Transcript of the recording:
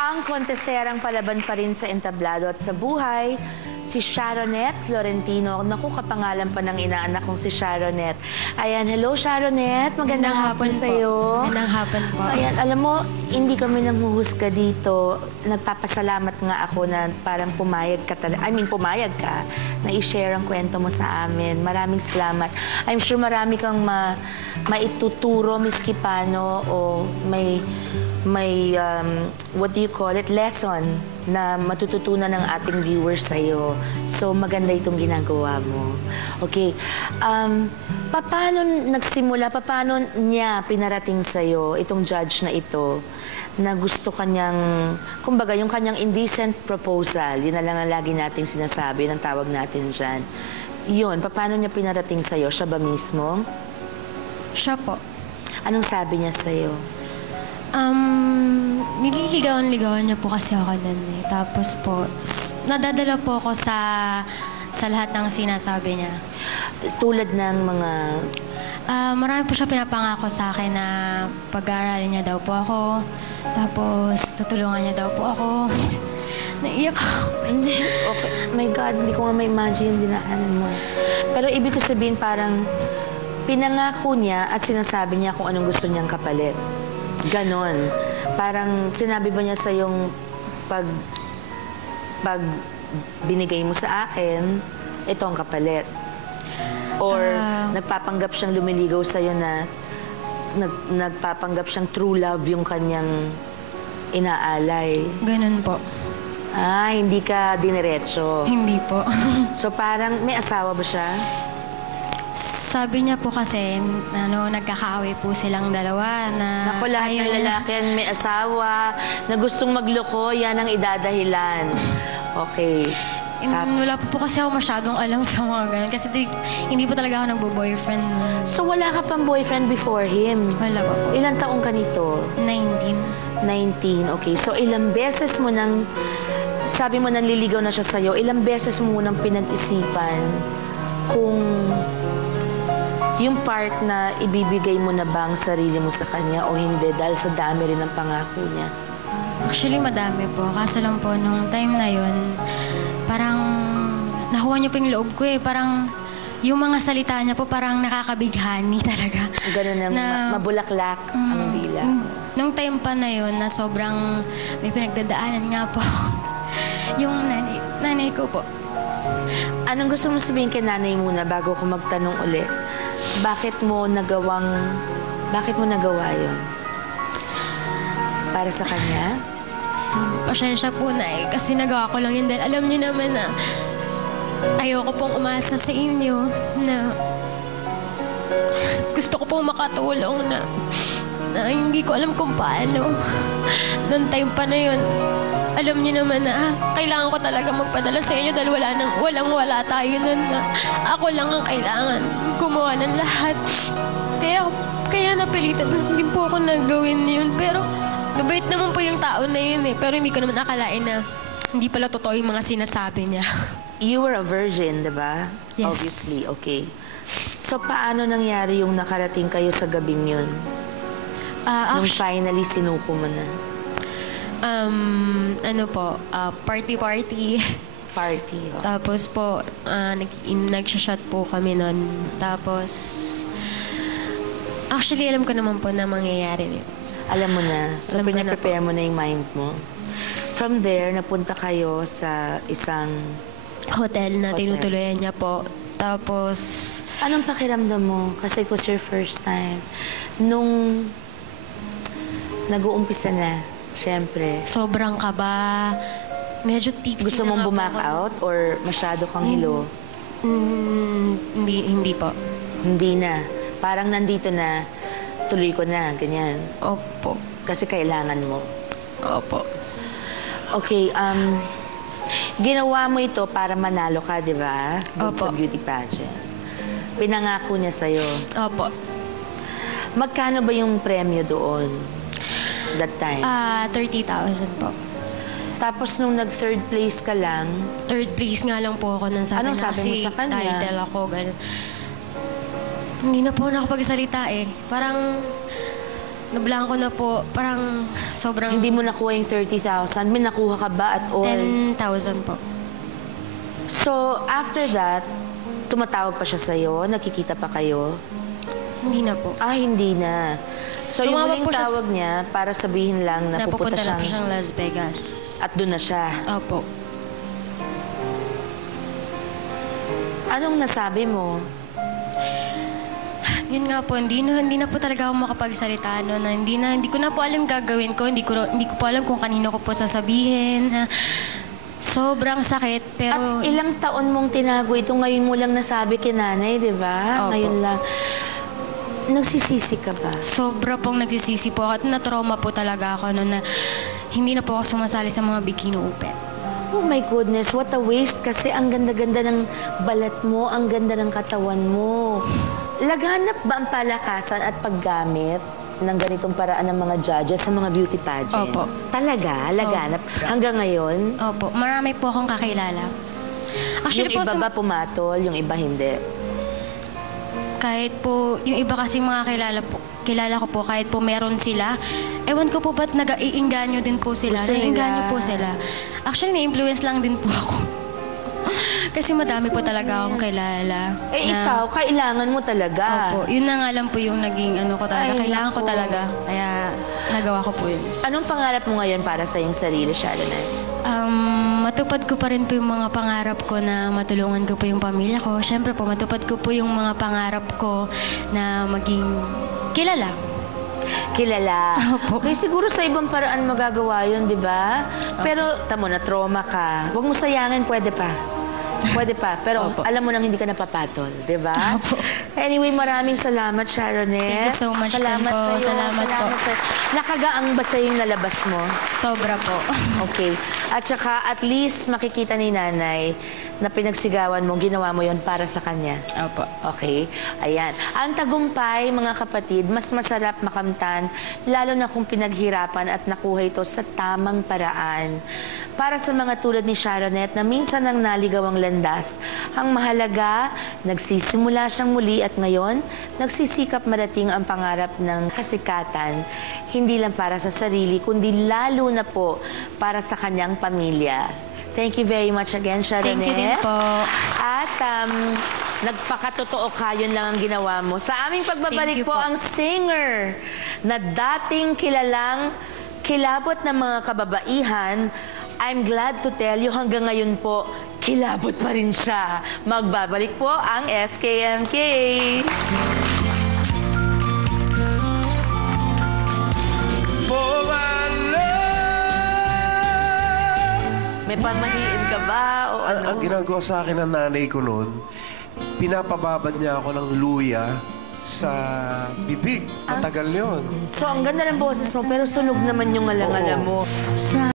Ang konteserang palaban pa rin sa entablado at sa buhay, si Sharonette Florentino. Naku, kapangalan pa ng inaanak kong si Sharonette. Ayan, hello Sharonette. Magandang hapon sa'yo. Magandang hapon po. Ayan, alam mo, hindi kami nanghuhusga dito. Nagpapasalamat nga ako na parang pumayag ka pumayag ka na i-share ang kwento mo sa amin. Maraming salamat. I'm sure marami kang maituturo, miski paano, o may what do you call it, lesson na matututunan ng ating viewers sa'yo. So, maganda itong ginagawa mo. Okay. Paano nagsimula, paano niya pinarating sa'yo itong judge na ito na gusto kanyang, kumbaga, yung kanyang indecent proposal, yun na lang ang lagi nating sinasabi, ng tawag natin dyan. Yun, paano niya pinarating sa'yo? Siya ba mismo? Siya po. Anong sabi niya sa'yo? Nililigawan-ligawan niya po kasi ako nun eh. Tapos po, nadadala po ako sa lahat ng sinasabi niya. Tulad ng mga... marami po siya pinapangako sa akin na pag-aaralin niya daw po ako. Tapos, tutulungan niya daw po ako. Naiyak ako. Hindi, okay. My God, hindi ko nga ma-imagine yung dinaanan mo. Pero ibig ko sabihin parang pinangako niya at sinasabi niya kung anong gusto niyang kapalit. Ganon. Parang sinabi ba niya sa yung pag binigay mo sa akin, ito ang kapalit? Or nagpapanggap siyang lumiligaw sa'yo na nagpapanggap siyang true love yung kanyang inaalay? Ganon po. Hindi ka diniretso? Hindi po. So parang may asawa ba siya? Sabi niya po kasi, nagkakaaway po silang dalawa na... Naku, lahat ng lalaki ang may asawa na gustong magloko, yan ang idadahilan. Okay. Wala po kasi ako masyadong alam sa mga ganun. Kasi hindi po talaga ako nagbo-boyfriend. So wala ka pang boyfriend before him? Wala pa po. Ilang taong ka nito? 19. 19, okay. So ilang beses mo nang... Sabi mo nanliligaw na siya sa'yo, ilang beses mo nang pinag-isipan kung... yung part na ibibigay mo na ba ang sarili mo sa kanya o hindi dahil sa dami rin ng pangako niya? Actually, madami po. Kaso lang po, nung time na yun, parang nakuha niyo po yung loob ko eh. Parang yung mga salita niya po parang nakakabighani talaga. Ganun na mabulaklak ang dila. Nung time pa na yun, na sobrang may pinagdadaanan nga po. Yung nanay ko po. Anong gusto mo sabihin kay nanay muna bago ko magtanong uli? Bakit mo nagawa yun? Para sa kanya? Pasensya po na eh, kasi nagawa ko lang yun dahil alam niyo naman na ayoko pong umasa sa inyo na gusto ko pong makatulong na hindi ko alam kung paano. Noong time pa na yun, alam niyo naman na kailangan ko talaga magpadala sa inyo dahil walang-wala tayo nun na ako lang ang kailangan gumawa ng lahat. Kaya napilitan na din po ako nagawin yun. Pero mabait naman po yung tao na yun eh. Pero hindi ko naman akalain na hindi pala totoo yung mga sinasabi niya. You were a virgin, diba? Yes. Obviously, okay. So paano nangyari yung nakarating kayo sa gabing yun? Nung finally sinuko mo na? Party. Party. Oh. Tapos po, nag-shot po kami nun. Tapos, actually, alam ko naman po na mangyayari niyo. Alam mo na. So, prepare mo na yung mind mo. From there, napunta kayo sa isang... hotel na tinutuloyan niya po. Tapos... Anong pakiramdam mo? Kasi it was your first time. Nung nag-uumpisa na, syempre. Sobrang kaba. Medyo tipsy. Gusto mong bumack out or masyado kang hilo? Hindi po. Hindi na. Parang nandito na, tuloy ko na, ganyan. Opo. Kasi kailangan mo. Opo. Okay, ginawa mo ito para manalo ka, di ba? Opo. Sa beauty pageant. Pinangako niya sa'yo. Opo. Magkano ba yung premyo doon? That time? 30,000 po. Tapos nung nag-third place ka lang... Third place nga lang po ako nang sabi anong na sabi mo sa kanya? Title ako, gano'n. Hindi na po nakapagsalita eh. Parang Nablangko na po. Parang sobrang... Hindi mo nakuha yung 30,000? May nakuha ka ba at all? 10,000 po. So, after that, tumatawag pa siya sa'yo? Nakikita pa kayo? Hindi na po. Ah, hindi na. So, yung Tumawag huling po siya tawag niya para sabihin lang na pupunta Napupunta na po siyang... siyang Las Vegas. At doon na siya. Opo. Anong nasabi mo? Yun nga po, hindi na po talaga ako makapagsalita, no, na hindi ko na po alam gagawin ko, hindi ko po alam kung kanino ko po sasabihin. Sobrang sakit, pero... At ilang taon mong tinago ito, ngayon mo lang nasabi kay nanay, di ba? Opo. Ngayon lang. Nagsisisi ka ba? Sobra pong nagsisisi po ako at na-trauma po talaga ako, no, na hindi na po ako sumasali sa mga bikini open. Oh my goodness, what a waste kasi ang ganda-ganda ng balat mo, ang ganda ng katawan mo. Laganap ba ang palakasan at paggamit ng ganitong paraan ng mga judges sa mga beauty pageants? Opo. Talaga? Laganap? Hanggang ngayon? Opo, marami po akong kakilala. Actually, Yung iba ba pumatol, yung iba hindi? Kahit po, yung iba kasi mga kilala ko po, kahit po meron sila, ewan ko po ba't nag-iinganyo din po sila. Naiinganyo po sila. Actually, na-influence lang din po ako. Kasi madami po talaga akong kilala. Eh, na- ikaw, kailangan mo talaga. Opo, yun na nga lang po yung naging ano ko talaga. Ay, Kailangan ko naku. talaga. Kaya nagawa ko po yun. Anong pangarap mo ngayon para sa iyong sarili, Sharonet? Matupad ko pa rin po yung mga pangarap ko na matulungan ko po yung pamilya ko. Siyempre po, matupad ko po yung mga pangarap ko na maging kilala. Kilala. Opo. Okay, siguro sa ibang paraan magagawa yun, di ba? Pero, tamo na, trauma ka. Huwag mo sayangin, pwede pa. Pwede pa. Pero Opo. alam mo nang hindi ka napapatol, di ba? Opo. Anyway, maraming salamat, Sharonet. Thank you so much Salamat din po. sa'yo. Salamat po. sa'yo. Nakagaang ba sa'yo yung nalabas mo? Sobra po. Okay. At saka, at least makikita ni nanay na pinagsigawan mo, ginawa mo yon para sa kanya. Opo. Okay? Ayan. Ang tagumpay, mga kapatid, mas masarap makamtan, lalo na kung pinaghirapan at nakuha ito sa tamang paraan. Para sa mga tulad ni Sharonet na minsan ang naligaw ang landas, ang mahalaga, nagsisimula siyang muli at ngayon, nagsisikap marating ang pangarap ng kasikatan, hindi lang para sa sarili, kundi lalo na po para sa kanyang pamilya. Thank you very much again, Sharonet. Thank you din po. At nagpakatotoo ka, yun lang ang ginawa mo. Sa aming pagbabalik Thank you po, po. ang singer na dating kilalang kilabot ng mga kababaihan, I'm glad to tell you, hanggang ngayon po, kilabot pa rin siya. Magbabalik po ang SKMK. For my love. May pamahiin ka ba? O ano? Ang ginagawa sa akin ng nanay ko noon, pinapababad niya ako ng luya sa bibig. Matagal yun. So, ang ganda ng boses mo, pero sunog naman yung alangala mo. Sa